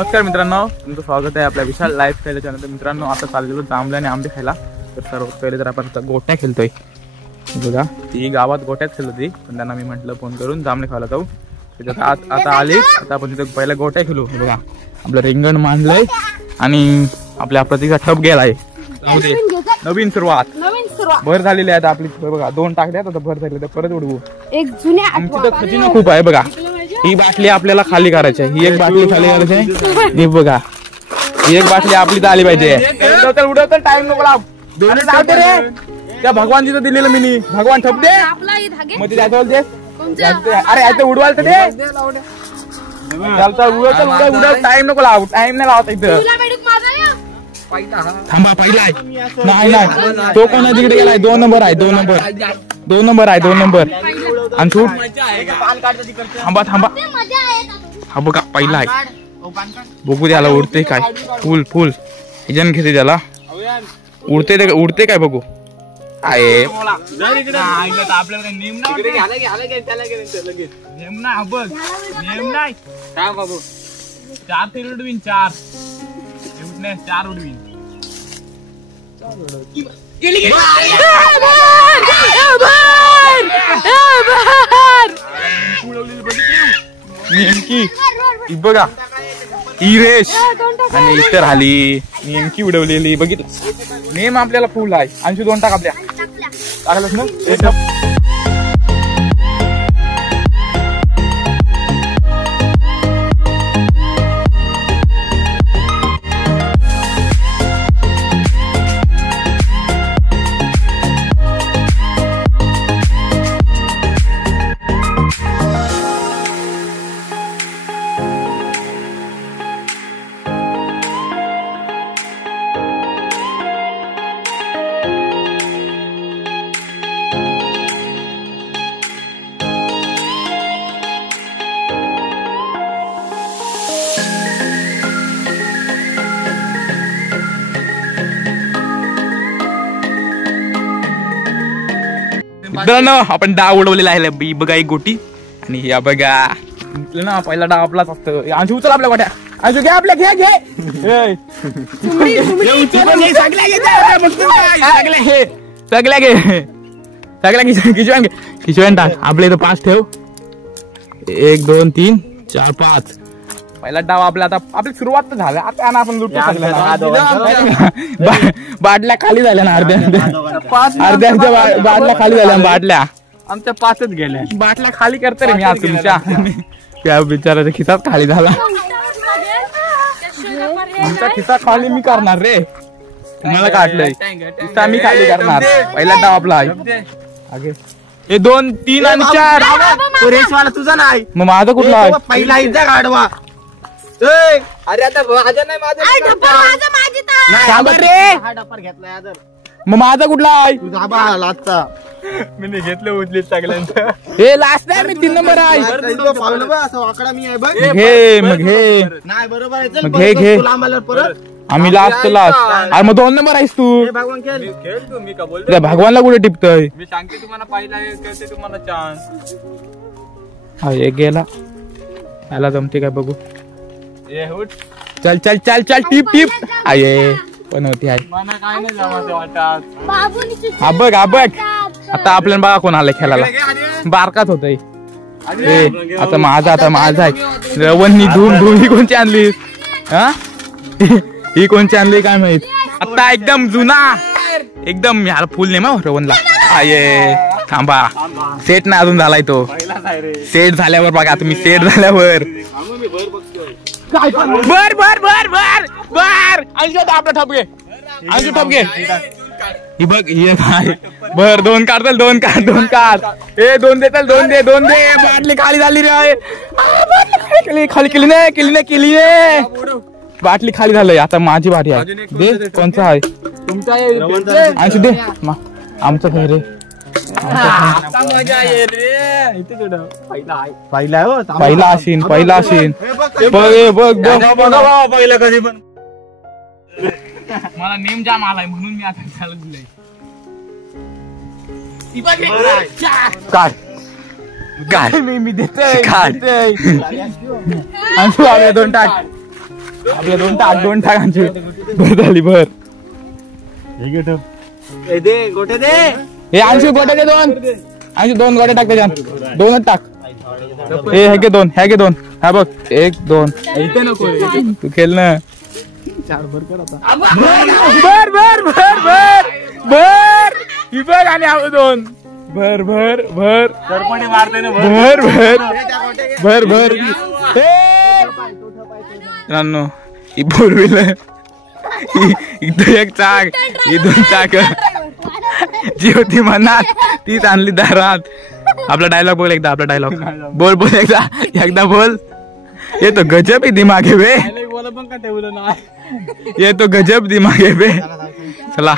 नमस्कार मित्रांनो, तुमचं स्वागत आहे आपल्या विशाल लाईफ स्टाईल चॅनल. मित्रांनो, आता चाललेलो जांभळे आणि आंबे खायला. तर सर्वात पहिले तर आपण गोट्या खेळतोय. बघा, ती गावात गोट्यात खेळत होती, पण त्यांना मी म्हटलं फोन करून जांभळे खायला जाऊ. त्याच्यात आता आली. आता आपण तिथे पहिला गोट्या खेळू. बघा, आपलं रिंगण मांडलंय आणि आपल्या प्रतीचा ठप गेलाय. नवीन सुरुवात भर झालेली आहे आपली. बघा, 2 टाकल्यात, आता भर झाली. तर परत उडवू. एक जुन्या आमची तर खजिना खूप आहे. बघा, ही बाटली आपल्याला खाली करायची आहे. ही एक बाटली खाली करायची आहे. ही बघा, ही एक बाटली आपली तर आली पाहिजे. उडवत टाइम नको लाव. त्या भगवान तिथं दिलेलं मी. भगवान ठप दे. मग ते अरे आता उडवाल तर दे. उडव टाइम नको लाव. टाइम नाही लावता इथं. थांबा, पहिला आहे. नाही नाही, तो कोणा तिकडे गेलाय. 2 नंबर आहे. 2 नंबर आहे. 2 नंबर आणि तू थांबा थांबा. हा बघा, पहिला आहे. बघू त्याला उडते काय. फुल हिजन घेते त्याला. उडते काय बघू. आहे चार उडवीन. नेमकी बघा, ही रेश आणि इतर आली. नेमकी उडवलेली बघितलं. नेम आपल्याला फुल आहे. 2 टाक आपल्या टाकलंच ना. मित्रांनो, आपण डाव उडवलेला आहे. बघा, एक गोटी आणि या बघा ना, पहिला डाव आपलाच असतो. अंशू उचल आपल्या गोट्या. अंशू घे आपल्या. घे किशोर टाक. आपल्या इथं 5 ठेव. 1 2 3 4 5. पहिला डाव आपला. आता आपली सुरुवात तर झाली. आता आपण लुटू बाटल्या खाली झाल्या ना. अर्ध्या बाटल्या खाली झाल्या. बाटल्या आमच्या 5च गेल्या. बाटल्या खाली करते रे मी आज तुमच्या. त्या बिचाराच्या खिसात खाली झाला. तुमचा खिसा खाली मी करणार रे. मला काढलंय खिसा मी खाली करणार. पहिला डाव आपला आहे. हे 2 3 आणि 4. रेशवाला तुझा नाही. मग माझा कुठला आहे. पहिला इथं गाडवा. अरे आता माझा नाही. माझा रे. हा डपर घेतलाय. मग माझा कुठला आहे. तुझा बाळा आता मी घेतलं उचलीत सगळ्यांचं. हे लास्ट नाही, मी 3 नंबर आहे. असं वाकडा मी आहे बघ. घे मग घे. नाही बरोबर आहे. घे तुला आम्हाला परत. आम्ही लास्ट. अरे मग 2 नंबर आहेस तू. भगवान खेळ तू. मी का बोल. भगवानला कुठे टिपतोय. मी सांगते तुम्हाला पहिला करते तुम्हाला चान्स. हा, एक गेला. याला जमते काय बघू. चल चल चल चल. टिप आहे पण होती आहे. मला काय नाही जमायचं वाटत. हा बघ. आता आपल्याला बघा कोण आलंय खेळायला. बारकाच होतय. आता माझा आहे. रवणनी धूम ही कोणची आणली. हा, ही कोणची आणली काय माहित. आता एकदम जुना. एकदम यार फुल नेम रवणला. आये थांबा. सेट नाही अजून झालाय तो. सेट झाल्यावर बघा तुम्ही. सेट झाल्यावर बर आपला ठप घे. अंशू ठप घे. ही बघ, ही काय बर. 2 काढताल. 2 काढ. हे 2 देताल. 2 दे. बाटली खाली झाली रे. खाली केली नाही. बाटली खाली झालंय. आता माझी बाटी आहे. दे. कोणचा आहे तुमचा. अंशू दे. आमचं काय रे. पहिला असेल. बघ पहिला कधी पण. मला नेम जाम आलाय म्हणून मी आता चालत दिलंय. काय मी देतोय. 2 टाक. आपल्या दोन टाक आमची भर झाली भर. गोटे दे हे आणशी गोटे दे दोन. आणशी 2 गोटे टाक त्याच्यात. 2च टाक. हे घे 2. ह्या घे 2. हा बघ 1 2. इथे नको तू खेळ ना. 4 भर कर आता. भर भर भर भर भर. ही बघ आणि 2 भर भर भर. सरपणी मारते ना भर भर भर भर. मित्रांनो ही 4 व्हीलर इथं 1 चाक ही 2 चाक जी होती मनात तीच आणली दारात. आपला डायलॉग बोल एकदा. आपला डायलॉग बोल बोल एकदा बोल. ये तो गजब ही दिमाग है बे. पण का ठेवलं ना. ये तो गजब दिमाग आहे बे. चला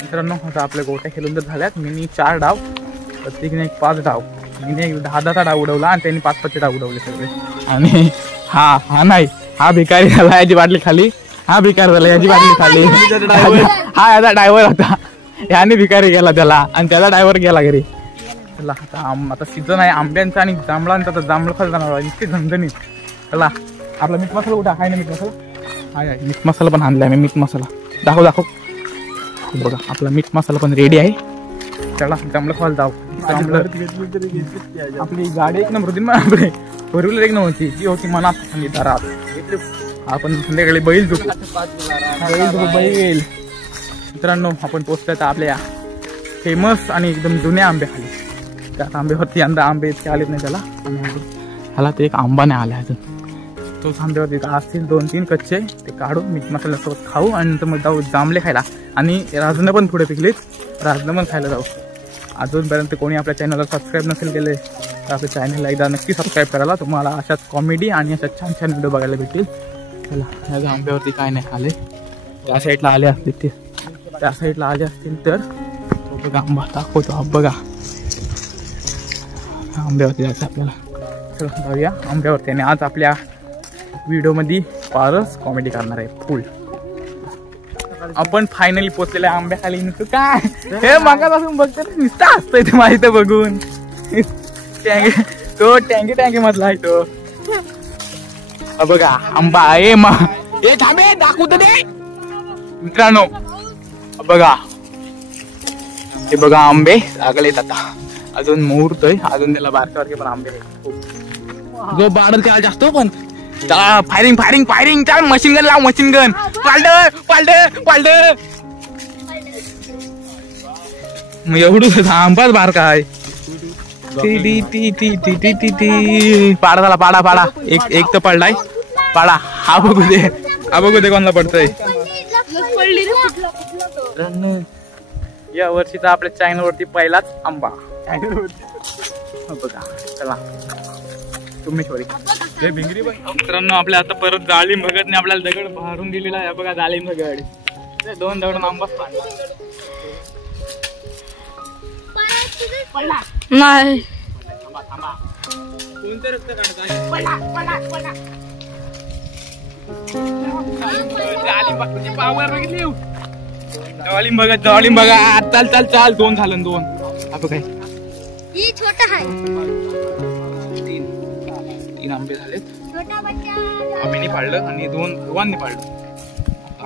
मित्रांनो आता आपल्या गोट्या खेळून तर झाल्यात. मी 4 डाव प्रत्येकीने 5 डाव. मी 10 डाव उडवला आणि त्यांनी 5 डाव उडवले सगळे. आणि हा नाही हा भिकारी झाला याची बाटली खाली. हा भिकारी झाला याची बाटली खाली. हा याचा ड्रायव्हर होता. याने भिकारी गेला त्याला आणि त्याचा ड्रायव्हर गेला घरी. चला आता सीझन आहे आंब्यांचा आणि जांभळांचा. तर जांभळ खात जाणार इतके झणझणीत. चला आपला मीठ मसाला कुठं आहे ना. मीठ मसाला आहे. मीठ मसाला पण आणलाय मी. मीठ मसाला दाखव बघा. आपला मीठ मसाला पण रेडी आहे. चला जांभळं खायला जाऊ. आपली गाडी 1 नंबर होती ना. आपली 4 व्हीलर 1 नंबर होती. जी होती मनात दारात. आपण संध्याकाळी बैल झोपू. बैल. मित्रांनो आपण पोचलोय आपल्या फेमस आणि एकदम जुन्या आंबे खाली. त्यात आंब्यावरती यंदा आंबे इतके आलेत नाही त्याला. ह्याला ते 1 आंबा नाही आला अजून. तोच आंब्यावरती असतील 2-3 कच्चे. ते काढून मीठ मसाल्यासोबत खाऊ आणि नंतर मग जाऊ जांभळे खायला. आणि राजनं पण पुढे पिकलीत. राजनं पण खायला जाऊ. अजूनपर्यंत कोणी आपल्या चॅनलला सबस्क्राईब नसेल केले तर आपल्या चॅनलला एकदा नक्की सबस्क्राईब करायला. तुम्हाला अशाच कॉमेडी आणि अशा छान छान व्हिडिओ बघायला भेटतील. चला ह्या आंब्यावरती काय नाही आले. त्या साईडला आले असतील ते. त्या साईडला आले असतील तर तो बघा आंबा दाखवतो. बघा आंब्यावरती जायचं आपल्याला. चला जाऊया आंब्यावरती. आणि आज आपल्या व्हिडिओमध्ये फारच कॉमेडी करणार आहे फुल. आपण फायनली पोचलेल्या आंब्याखाली. तू काय हे मागापासून बघतो नुसतं असतोय ते माझी तर बघून. तो टँकी मधला आहे तो. बघा आंबा आहे थांबे दाखवू तर दे. मित्रांनो बघा हे बघा आंबे लागलेत आता. अजून मुहूर्तोय. अजून त्याला बारके पण आंबे जो बाडल त्याला जास्त. पण फायरिंग चाल. मशीन गन लाव. मशीन गन पालड. मग एवढं आंबाच बारका आहे. पाडा झाला. पाडा एक तर पडलाय. पाडा हा बघू दे कोणाला पडतोय. या वर्षीचा आपल्या चॅनलवरती पहिलाच आंबा बघा. चला तुम्ही सॉरी मित्रांनो आपल्या आता परत डाळिंब भगतने आपल्याला दगड भरून दिलेला आहे. बघा डाळिंब दगड. 2 दगड आंबा नाही. डाळिंब बघा. चाल 2 झालं 2. आता काय छोटा आहे. 3 आंबे झालेत. आम्ही पाडलं आणि 2 भगवानने पाडलं.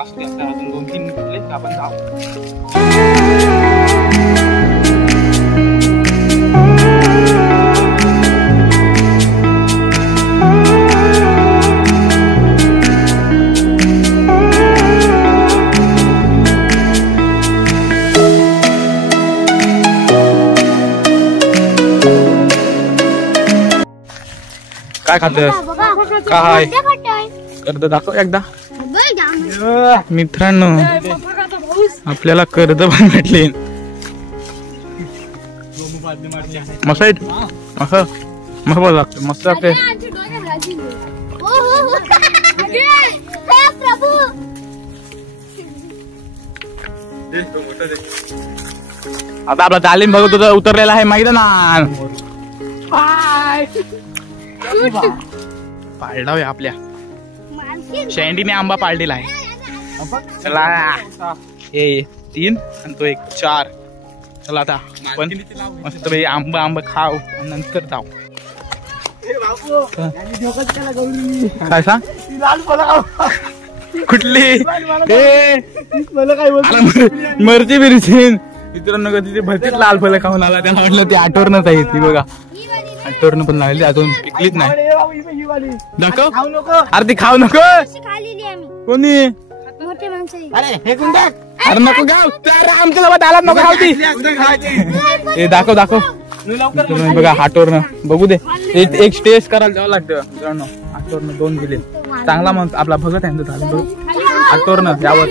असू दे आता अजून 2-3 निघले आपण जाऊ. काय खातोस? काय कर्द दाखव एकदा. मित्रांनो आपल्याला कर्द पण भेटले. मस्त लागते. आता आपला तालीम बघत उतरलेला आहे माहिती ना. पाळडाव आपल्या शेंडीने आंबा पाळलेला आहे. चला हे 3 आणि तो 1 4. चला आता आपण मस्त आंबा खाऊ नंतर जाऊ. काय सांग लाल फळं कुठली मला काय मरची बिरची मित्रांनो कधी भरतीच लाल फळं खाऊन आला त्याला म्हटलं ती आठवणच आहे ती बघा आठवण पण लागली अजून पिकलीच नाही दाखव खाऊ नको अरे ती खाऊ नको खाल्लेली आम्ही कोणी मोठे माणसं अरे हे कोण टाक अरे नको गाव तर आमच्या सोबत आला नको खाऊ ती हे दाखव दाखव मित्रांनो बघा आठवण बघू दे एक टेस्ट करायला द्यावं लागतं मित्रांनो आठवण 2 दिले चांगला म्हणतो आपला भगत आहे झालं बघ आठवण यावर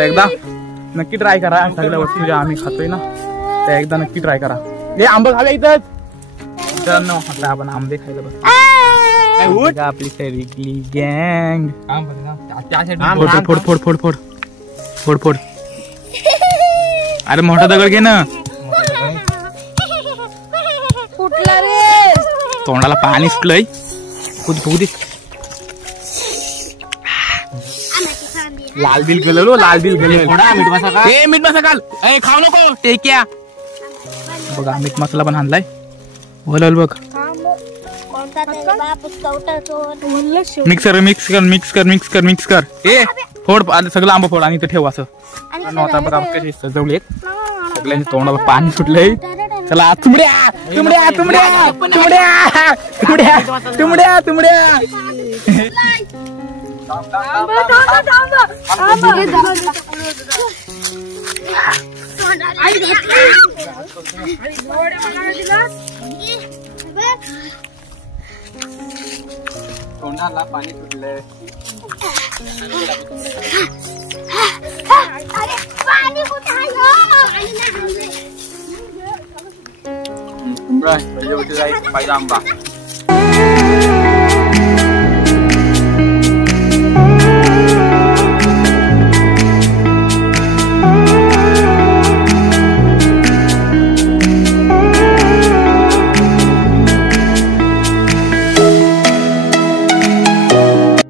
एकदा नक्की ट्राय करा सगळ्या वस्तू ज्या आम्ही खातोय ना त्या एकदा नक्की ट्राय करा हे आंबे खावे इथंच मित्रांनो आता आपण आंबे खायला बस आपली सगळी गँग फोड फोड फोड फोड फोड फोड अरे मोठा दगड घे ना फुटला रे तोंडाला पाणी सुटलंय फुगू दे लाल बिल गेलो लाल बिल गेलो मीठ मसाला घाल खाऊ नको टेक्या बघा मीठ मसाला पण आणलाय बोल बघ मिक्सर मिक्स कर मिक्स कर मिक्स कर मिक्स कर ए फोड सगळं आंबा फोड आणि इथं ठेव असं आता बघा कशी सजवले सगळ्यांच्या तोंडाला पाणी सुटलंय चला तुमड्या तुमड्या तुमड्या तुमड्या तुमड्या तुमड्या तुमड्या तोंडाला पाणी सुटलंय पहिला आंबा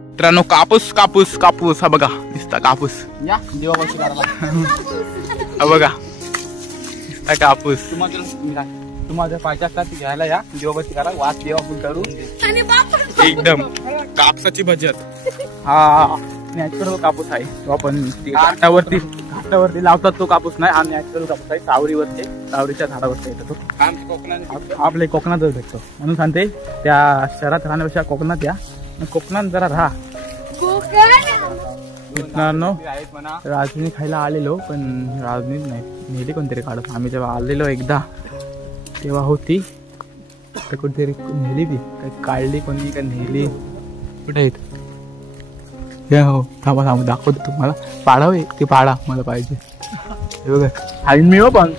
मित्रांनो कापूस कापूस कापूस हा बघा नुसता कापूस या देवापाशी हा बघा नुसता कापूस तुम्हाला पाहिजे असतात ती घ्यायला या देवापाशी करा वास देवा करू एकदम कापसाची बचत हा नॅचरल कापूस आहे तो आपण घाटावरती लावतात तो कापूस नाही हा नॅचरल कापूस आहे सावरीच्या झाडावरती येतो तो आपल्या कोकणातच भेटतो म्हणून सांगते त्या शहरात राहण्यापेक्षा कोकणात या कोकणात जरा राहा मित्रांनो राजनी खायला आलेलो पण राजनीच नाही नेली कोणतरी काढत आम्ही जेव्हा आलेलो एकदा तेव्हा होती तर कोणतरी नेली ती काही काढली कोणी का नेली कुठे आहेत हो थांबा थांबा दाखवतो तुम्हाला पाडाव ते पाडा मला पाहिजे हे बघा आणि मी हो पण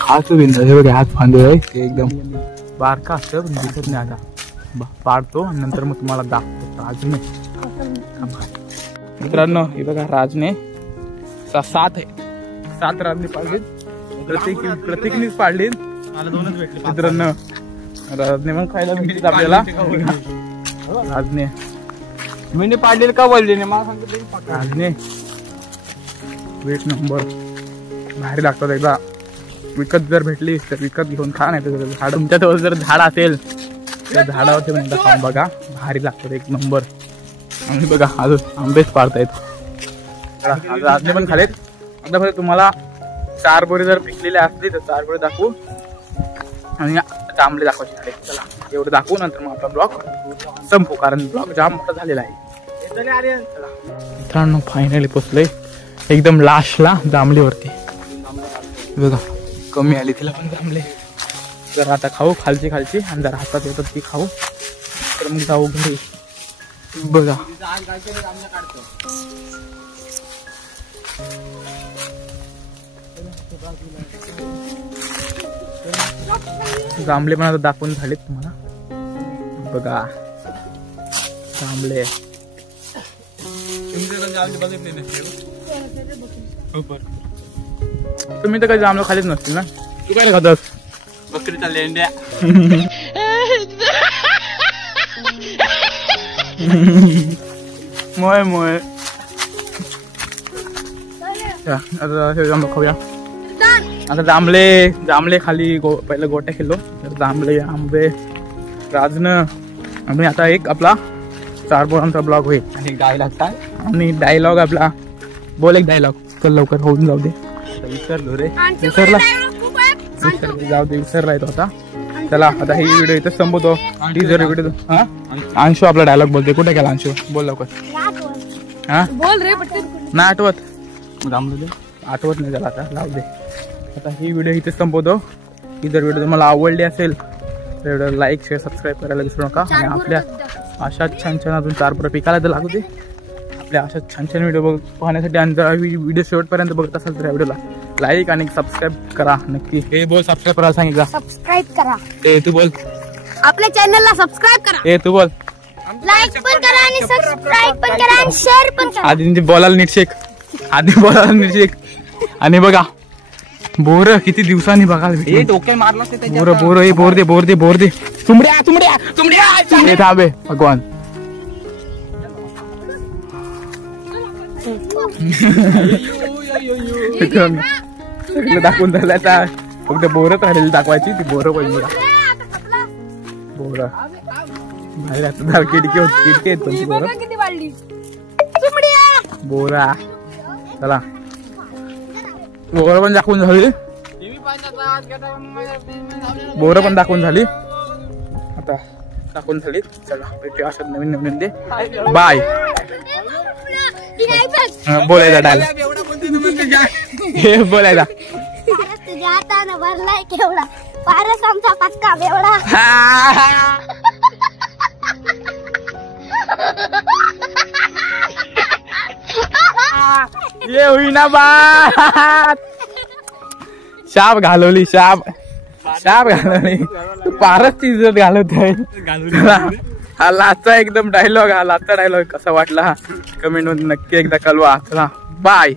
खातो बिंद हे बघा हात फांदे ते एकदम बारका असतं पण दिसत नाही आता पाडतो आणि नंतर मग तुम्हाला दाखवतो राजने मित्रांनो हे बघा राजने 7 राजने पाडले प्रत्येकीनेच पाडली मला 2च भेटले मित्रांनो राजने मग खायला भेटली आपल्याला राजने मी पाडलेलं का बोलले नाही मला सांगतो राजने वेट नंबर भारी लागतात एकदा विकत जर भेटली तर विकत घेऊन खा नाही तर झाड तुमच्याजवळ जर झाड असेल त्या झाडावरती पण एकदा खाऊन बघा भारी लागतात एक नंबर आणि बघा अजून आंबेच पाडतायत राजने पण खालेत आता तुम्हाला 4 बोरी जर पिकलेले असली तर 4 बोरी दाखवू आणि आंबले दाखवायचे झाले चला एवढं दाखवू नंतर मग आपला ब्लॉग संपू कारण ब्लॉग जाम मोठा झालेला आहे मित्रांनो फायनली पोचलोय एकदम लास्टला जांभलीवरती बघा कमी आली तिला पण जांभले जर आता खाऊ खालची आणि जर हातात येतात ती खाऊ तर मग जाऊ घरी बघा जांभले पण आता दाखवून झालेत तुम्हाला बघा जांभले तुम्ही तर काही जांभलं खालीच नसतील ना तू काय खातस बकरीचा लेंड्या मोय मोय आता जांभलं खाऊया आता जांभळे खाली पहिलं गोट्या खेळलो तर जांभळे आंबे राजन आणि आता एक आपला 4 पोरांचा ब्लॉग होईल आणि डायलॉग काय आणि डायलॉग आपला बोल एक डायलॉग चल लवकर होऊन जाऊ दे विसरलो रे विसरला जाऊ दे विसरलाय तो आता चला आता ही व्हिडिओ इथं संपवतो टीजर व्हिडिओ हा अंशू आपला डायलॉग बोलते कुठे गेला अंशू बोल लवकर हा बोल रे पटकन. ना आठवत थांबलो दे आठवत नाही त्याला आता लावू दे आता ही व्हिडिओ इथे संपवतो ही जर व्हिडिओ तुम्हाला आवडली असेल तर व्हिडिओ लाईक शेअर सबस्क्राईब करायला विसरू नका आणि आपल्या अशा छान छान अजून 4 पोरं पिकाला तर लागू दे आपल्या अशा छान छान व्हिडिओ पाहण्यासाठी आणि जर व्हिडिओ शेवटपर्यंत बघत असाल तर या व्हिडिओला लाईक आणि सबस्क्राईब करा नक्की हे बोल सबस्क्राईब करायला सांगितलं सबस्क्राईब करा. ए तू बोल आपल्या चॅनलला सबस्क्राईब करा. ए तू बोल लाईक पण करा आणि सबस्क्राईब पण करा आणि शेअर पण करा. आधी बोलायला नीट शिक आणि बघा बोर किती दिवसांनी बघायला हे डोक्यात मारलं ते बोर बोर दे चुमड्या हे थांबे भगवान सगळं दाखवून झालं आता फक्त बोरच राहिलेली दाखवायची ती बोर पाहिजे बोर बाहेर आता खिडकी आहेत पण ती बोर किती वाढली बोरा चला बोर पण दाखवून झाली बोर पण दाखवून झाली आता दाखवून झाली चला भेटूया अशा नवीन दे बाय बोलायचा डायलॉग हे बोलायचा तुझ्या हातानं भरलाय केवढा पारस आमचा पक्का बेवडा. ये होईना बात शाप घालवली शाप घालवली तू पारच ती इज्जत घालवतोय हा लास्टचा एकदम डायलॉग हा लास्टचा डायलॉग कसा वाटला कमेंट मध्ये नक्की एकदा कळवा चला बाय.